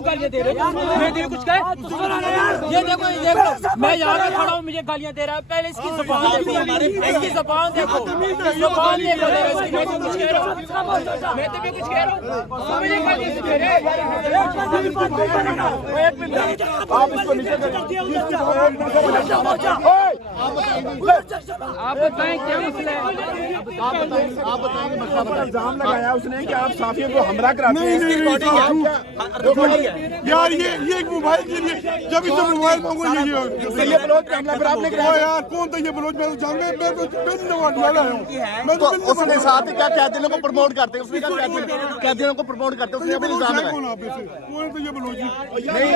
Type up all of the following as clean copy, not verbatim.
गालियाँ दे रहे हो, मैं तेरे कुछ कहे? ये देखो मैं यहाँ पे खड़ा हूँ, मुझे गालियाँ दे रहा है। पहले इसकी ज़बान देखो, इसकी ज़बान देखो, ज़बान देखो। मैं तो कुछ कह रहा हूँ, मैं तो भी कुछ कह रहा हूँ, मुझे गालियाँ दे रहे हैं। आप इसको नीचे आप बताएं क्या मसला है? आप बताएंगे मसला बताएं। इल्जाम लगाया उसने कि आप साफियों को हमला कराते हैं। यार ये एक मोबाइल के लिए जब इसे मोबाइल मांगो ये बलोच पे हमला फिर आपने कराया। यार कौन था ये बलोच? मैं तो जान मैं तो बिन नवाला हूँ। मैं तो उसने साथ ही क्या कैदियों को प्रमोट करते हैं, उसने क्या कैदियों को प्रमोट करते हैं, उसने अभी इल्जाम लगाया। कौन आप इसे? कौन था ये बलोच? नहीं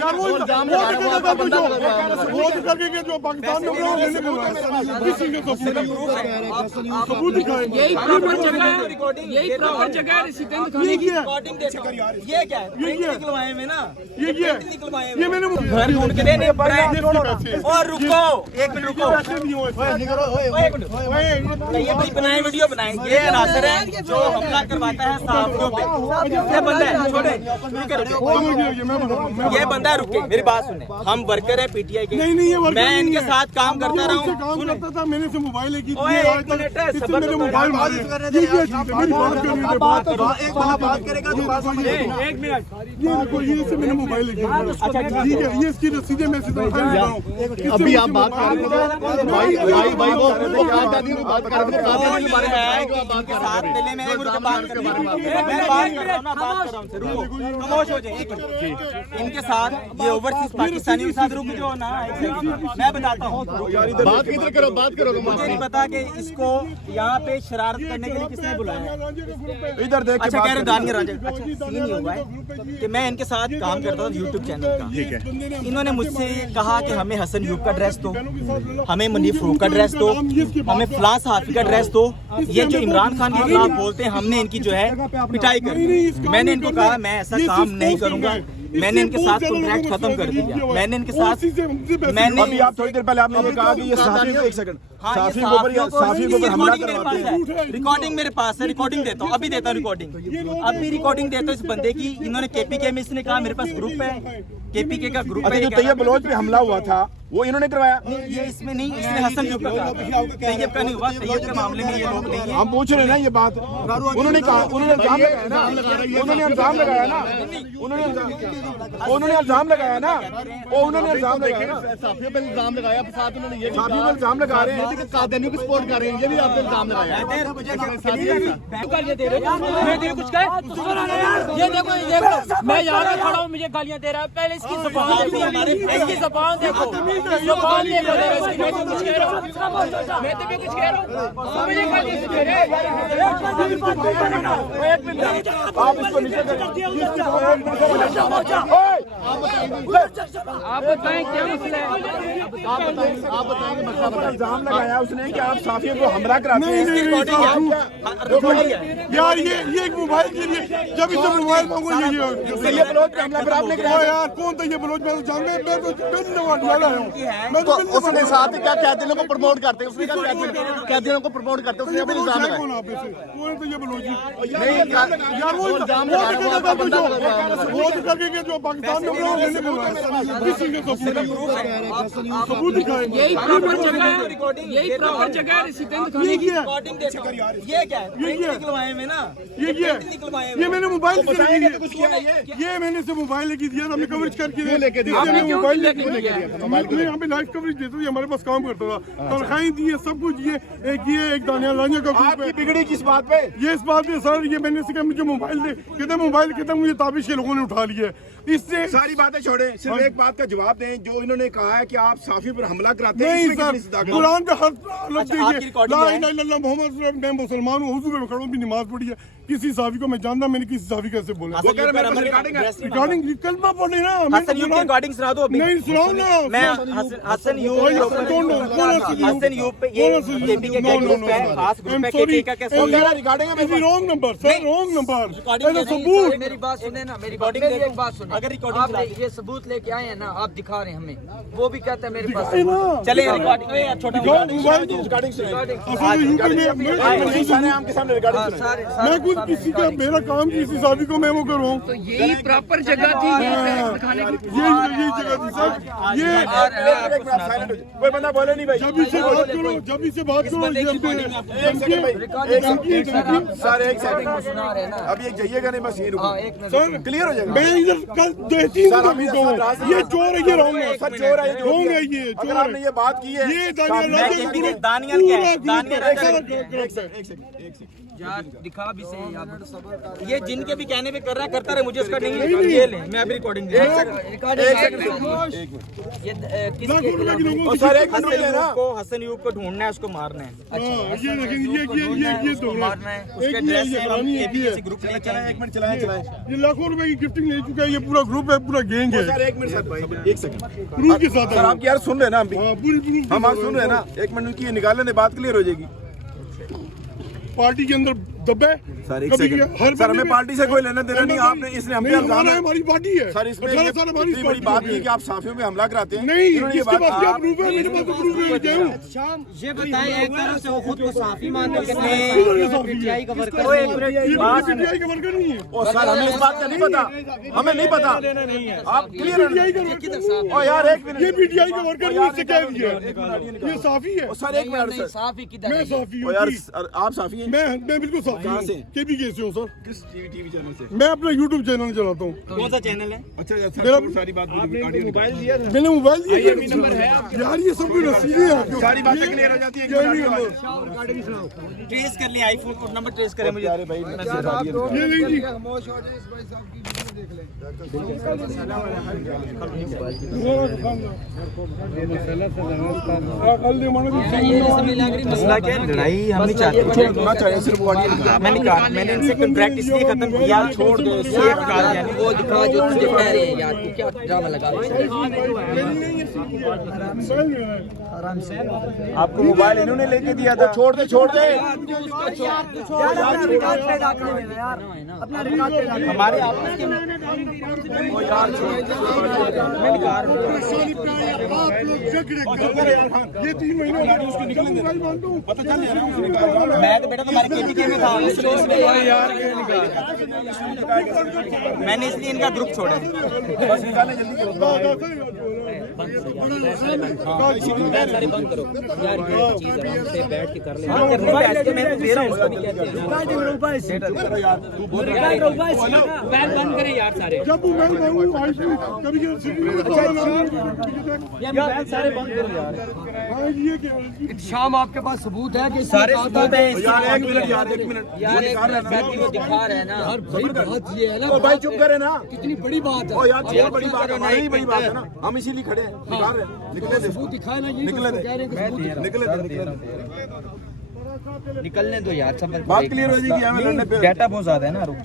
यार वो इल्जाम लगा रहा है वो तो करके के जो पाकिस्तान में वो लेने को किसी के सबूत दिखाएंगे। यही प्रॉपर जगह है, यही प्रॉपर जगह है। ये क्या है? ये क्या है? ये क्या है? निकलवाए में ना ये क्या है? ये मैंने घर ढूंढ के देने पड़े। और रुको एक मिनट रुको, पैसे नहीं हुए। ये भाई बनाए वीडियो बनाए। ये नासर है जो हमला करवाता है साफियों पे। ये बंदा है, छोड़े ये बंदा है, रुके मेरी बात सुने। हम वर्कर है पीटीआई के। नहीं ये मैं इनके साथ काम करता रहा हूँ। काम करता था, मैंने से मोबाइल लेके ओए, एक मिनट है, सबर मेरे तो मोबाइल मारे। मेरी बात करनी है, बात बात करेगा तो बात सुनिए। एक मिनट ये देखो ये से मैंने मोबाइल लेके अच्छा ठीक है, ये इसकी रसीदें मैं सीधा उठा लेता हूँ। अभी आप बात कर रहे थे भाई वो क्या दादियों की बात कर रहे थे, दादियों के बारे में बताएंगे आप बात कर रहे थे। पहले मैं बात कर रहा हूँ मैं बात कर रहा हूँ ना, बात कर रहा हूँ। खामोश हो जाए एक मिनट। इनके साथ ये ओवरसीज पाकिस्तानियों के साथ रुक जो ना, मैं बताता हूँ। बात किधर करो, बात करो मुझे नहीं पता कि इसको यहाँ पे शरारत करने के लिए किसने बुलाया। इधर देख के अच्छा कह रहे दानियर राजा। अच्छा सीन ये हुआ है कि मैं इनके साथ काम करता था यूट्यूब चैनल का। ठीक है, इन्होंने मुझसे कहा कि हमें हसन यूब का ड्रेस दो, हमें मनीफ फरूक का ड्रेस दो, हमें फलां सहाफी का ड्रेस दो। ये जो इमरान खान के खिलाफ बोलते हैं, हमने इनकी जो है पिटाई कर दी। मैंने इनको कहा मैं ऐसा काम नहीं करूंगा। मैंने इनके साथ कॉन्ट्रैक्ट खत्म कर दिया। मैंने इनके साथ मैंने अभी आप थोड़ी देर पहले आपने ये कहा कि ये साफी को एक सेकंड साफी के ऊपर हमला करवाते हैं। रिकॉर्डिंग मेरे पास है, रिकॉर्डिंग देता हूँ, अभी देता हूँ रिकॉर्डिंग। अभी रिकॉर्डिंग देता हूँ इस बंदे की। इन्होंने केपीके में इसने कहा मेरे पास ग्रुप है, केपीके का ग्रुप है। जो तैयब बलोच पे हमला हुआ था वो इन्होंने करवाया। ये इसमें नहीं, इसमें हसन यूब का कहा। तैयब का नहीं हुआ। तैयब के मामले में ये लोग नहीं है। हम पूछ रहे हैं ना ये बात। उन्होंने कहा, उन्होंने इल्जाम लगाया ना, उन्होंने इल्जाम लगाया ना, उन्होंने इल्जाम लगाया ना, उन्होंने इल्जाम लगाया ना, साफियों पे इल्जाम लगाया, साथ उन्होंने ये साफियों पे इल्जाम लगा रहे हैं कि कादियों की सपोर्ट कर रहे हैं, ये भी आपने इल्जाम लगाया। गालियाँ दे रहे हो, मैं तेरे कुछ कहे? ये देखो मैं यहाँ पे खड़ा हूँ, मुझे गालियाँ दे रहा है। पहले इसकी ज़बान देखो, इसकी ज़बान देखो, ज़बान देखो। मैं तो कुछ कह रहा हूँ, मैं तो भी कुछ कह रहा हूँ, मुझे गालियाँ दे रहे हैं। आप इसको नीचे आप बताएं क्या मसला है? आप बताएंगे मसला बताएं। इल्जाम लगाया उसने कि आप साफियों को हमला कराते हैं। यार ये एक मोबाइल के लिए जब इसे मोबाइल मांगो ये बलोच पे हमला फिर आपने कराया। यार कौन था ये बलोच? मैं तो जान मैं तो बिन नवाला हूँ। मैं तो उसने साथ ही क्या कैदियों को प्रमोट करते हैं, उसने क्या कैदियों को प्रमोट करते हैं, उसने अभी इल्जाम लगाया। कौन आप इसे? कौन था ये बलोच? नहीं यार वो इल्जाम लगा रहा है वो तो करके के जो पाकिस्तान में वो लेने को किसी के सबूत दिखाएंगे। यही प्रॉपर जगह है, यही प्रॉपर जगह है। ये क्या है? रिकॉर्डिंग देता हूँ। ये क्या है? निकलवाए में ना, ये क्या है? निकलवाए ये मैंने मोबाइल से बताएंगे तो कुछ किया है ये मैंने से मोबाइल लेके दिया था, हमने कवरेज करके लेके दिया? इसलिए मैं मोबाइल लेके लेके दिया? यहाँ पे लाइव कवरेज देता था, हमारे पास काम करता था, तनख्वाहें दी है, सब कुछ। ये एक दानियाल लांझा का ग्रुप है। बिगड़ी किस बात पे? ये इस बात पे सर, ये मैंने से कहा मुझे मोबाइल दे, कहते मोबाइल कहता मुझे ताबिश के लोगों ने उठा लिया है। इससे सारी बातें छोड़े, सिर्फ एक बात का जवाब दें। जो इन्होंने कहा है कि आप साफी पर हमला कराते हैं, नहीं इसमें सर, कितनी सदाकत है? कुरान पे हर आपकी रिकॉर्डिंग है? मोहम्मद मैं मुसलमान हूँ, हुजूर में खड़ा हूँ, भी नमाज पढ़ी है। किसी साफी को मैं जानता, मैंने किसी साफी कैसे बोला? वो कह रहे हैं मेरे पास रिकॉर्डिंग है। रिकॉर्डिंग कलमा पढ़े ना। हसन यूब की रिकॉर्डिंग सुना दो अभी। नहीं सुनाओ ना। मैं हसन यूब हसन यूब पे ये केपीके का ग्रुप है, खास ग्रुप है केपीके का। कैसे वो कह रहा है रिकॉर्डिंग है मेरे पास। Wrong number sir, wrong number. Recording सबूत मेरी बात सुने ना, मेरी रिकॉर्डिंग मेरी एक बात सुने। अगर रिकॉर्डिंग ये सबूत लेके आए हैं ना, आप दिखा रहे हैं हमें, वो भी कहता है मेरे पास चले रिकॉर्डिंग छोटा आपके सामने रिकॉर्डिंग मैं कुछ किसी का मेरा काम किसी शादी को मैं वो करूँ तो यही प्रॉपर जगह थी यही जगह थी सर। ये कोई बंदा बोले नहीं भाई। जब इसे बात करो ये सर एक सेकंड अब ये जाइएगा नहीं, बस ये रुको सर क्लियर हो जाएगा। मैं इधर कल 2-3 दिन रुका हूँ। ये चोर है, ये रॉन्ग है सर चोर है, रॉन्ग है ये अगर चोर आपने ये बात की है ये दानियल दानियल क्या है? दानियल यार दिखा भी सही आप। ये जिनके भी कहने पे कर रहा है करता रहे, मुझे इसका नहीं ये ले, मैं अभी रिकॉर्डिंग सर एक मिनट रुक लेना। को हसन यूब को ढूंढना है, उसको मारना है, ये देखें ये दो मारना है। उसके ड्रेस से हम ABS ग्रुप ले चलाएं एक मिनट चलाएं चलाएं। ये लाखों रुपए की गिफ्टिंग ले चुका है, ये पूरा ग्रुप है, पूरा गैंग है सर एक मिनट सर भाई एक सेकंड प्रूफ के साथ सर। आप यार सुन रहे हैं ना हम भी, पूरी प्रूफ हम आज सुन रहे हैं ना। एक मिनट की निकाल लेने, बात क्लियर हो जाएगी। पार्टी के अंदर दबे सर एक सेकंड सर, हमें पार्टी से कोई लेना देना नहीं। आपने इसने हम पे इल्जाम है, हमारी पार्टी है सर इसमें ये इतनी बड़ी बात नहीं कि आप साफियों पे हमला कराते हैं। नहीं, इन्होंने ये इसके पास क्या बात प्रूफ है? मेरे पास तो प्रूफ है। क्या हूँ ये बताएं, एक तरफ से वो खुद को साफी मानते हैं, पीटीआई का वर्कर नहीं है। और सर हमें इस बात का नहीं पता, हमें नहीं पता। आप क्लियर ओ यार एक मिनट, ये पीटीआई का वर्कर नहीं, इससे क्या दिया ये साफी है सर एक मिनट सर। साफी किधर मैं है? साफी ओ हूँ यार जी। आप साफी हैं? मैं बिल्कुल साफी कहाँ हूँ। से? केबीके से हूँ सर। किस टीवी चैनल से? मैं अपना यूट्यूब चैनल चलाता हूँ। कौन सा चैनल है? अच्छा मेरा सारी बात मैंने मोबाइल दिया यार, ये सब कुछ रसीदें हैं। सारी बातें क्लियर हो जाती है। ट्रेस कर लिया, आईफोन को नंबर ट्रेस करें मुझे। अरे भाई ये नहीं जी मसला क्या है? लड़ाई हम नहीं चाहते। सिर्फ ऑडियो मैंने इनसे कॉन्ट्रैक्ट इसलिए खत्म किया, छोड़ दो सेफ कर दिया। वो दिखा जो तुझे कह रहे हैं यार, तू क्या ड्रामा लगा रहा है? आपको मोबाइल इन्होंने लेके दिया था। छोड़ दे हमारे आपस के ये 3 महीने उसको निकलने पता चल मैं तो बेटा तुम्हारे केबीके में था, मैंने इसलिए इनका ग्रुप छोड़ा। सारे बंद करो यार, ये चीज आराम से बैठ के कर ले। मैं दे रहा हूँ उसको नहीं कहते। बैल बंद करें यार सारे। जब मैं कभी सारे बंद करो यार। शाम आपके पास सबूत है कि सारे सबूत हैं। यार एक मिनट यार एक मिनट बैठी वो दिखा रहे हैं ना। बड़ी बात ये है ना, ओ भाई चुप करे ना। कितनी बड़ी बात है। ओ यार बहुत बड़ी बात है, हमारी ही बड़ी बात है ना। हम इसीलिए खड़े हैं, दिखा रहे हैं। निकले दे सबूत दिखाए ना, ये निकले दे निकले दे। निकलने दो यार, सब बात क्लियर हो जाएगी। हमें लड़ने पे डाटा बहुत ज्यादा है ना, रुक